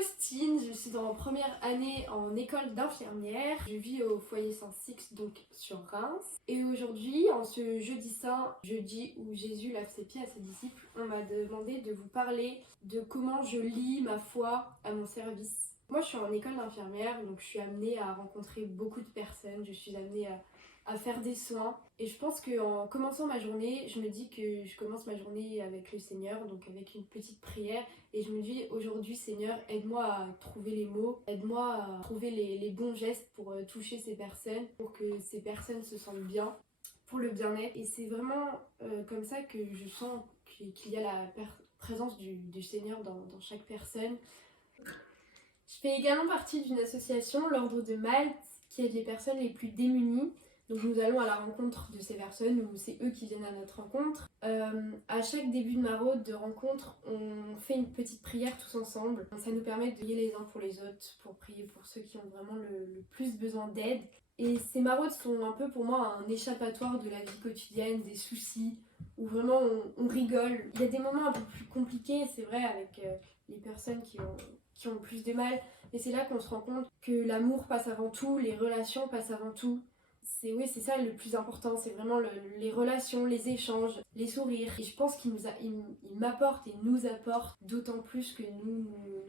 Faustine, je suis en première année en école d'infirmière. Je vis au foyer Saint-Six, donc sur Reims. Et aujourd'hui, en ce jeudi saint, jeudi où Jésus lave ses pieds à ses disciples, on m'a demandé de vous parler de comment je lis ma foi à mon service. Moi, je suis en école d'infirmière, donc je suis amenée à rencontrer beaucoup de personnes, je suis amenée à faire des soins. Et je pense qu'en commençant ma journée, je me dis que je commence ma journée avec le Seigneur, donc avec une petite prière. Et je me dis aujourd'hui, Seigneur, aide-moi à trouver les mots, aide-moi à trouver les bons gestes pour toucher ces personnes, pour que ces personnes se sentent bien, pour le bien-être. Et c'est vraiment comme ça que je sens qu'il y a la présence du Seigneur dans chaque personne. Je fais également partie d'une association, l'Ordre de Malte, qui aide les personnes les plus démunies. Donc nous allons à la rencontre de ces personnes, ou c'est eux qui viennent à notre rencontre. À chaque début de maraude, de rencontre, on fait une petite prière tous ensemble. Ça nous permet de prier les uns pour les autres, pour prier pour ceux qui ont vraiment le plus besoin d'aide. Et ces maraudes sont un peu pour moi un échappatoire de la vie quotidienne, des soucis, où vraiment on rigole. Il y a des moments un peu plus compliqués, c'est vrai, avec les personnes qui ont plus de mal. Mais c'est là qu'on se rend compte que l'amour passe avant tout, les relations passent avant tout. C'est ça le plus important, c'est vraiment les relations, les échanges, les sourires. Et je pense qu'il m'apporte et nous apporte d'autant plus que nous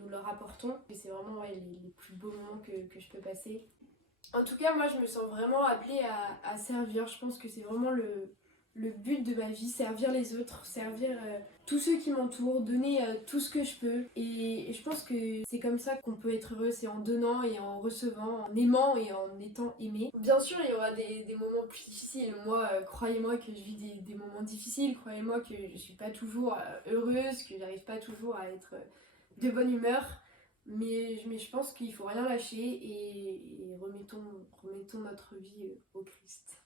leur apportons. Et c'est vraiment les plus beaux moments que je peux passer. En tout cas, moi je me sens vraiment appelée à servir. Je pense que c'est vraiment le but de ma vie, servir les autres, servir tous ceux qui m'entourent, donner tout ce que je peux. Et je pense que c'est comme ça qu'on peut être heureux, c'est en donnant et en recevant, en aimant et en étant aimé. Bien sûr, il y aura des moments plus difficiles. Moi, croyez-moi que je vis des moments difficiles, croyez-moi que je suis pas toujours heureuse, que j'arrive pas toujours à être de bonne humeur. Mais je pense qu'il faut rien lâcher et remettons notre vie au Christ.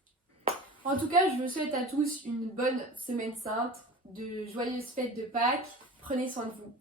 En tout cas, je vous souhaite à tous une bonne semaine sainte, de joyeuses fêtes de Pâques. Prenez soin de vous.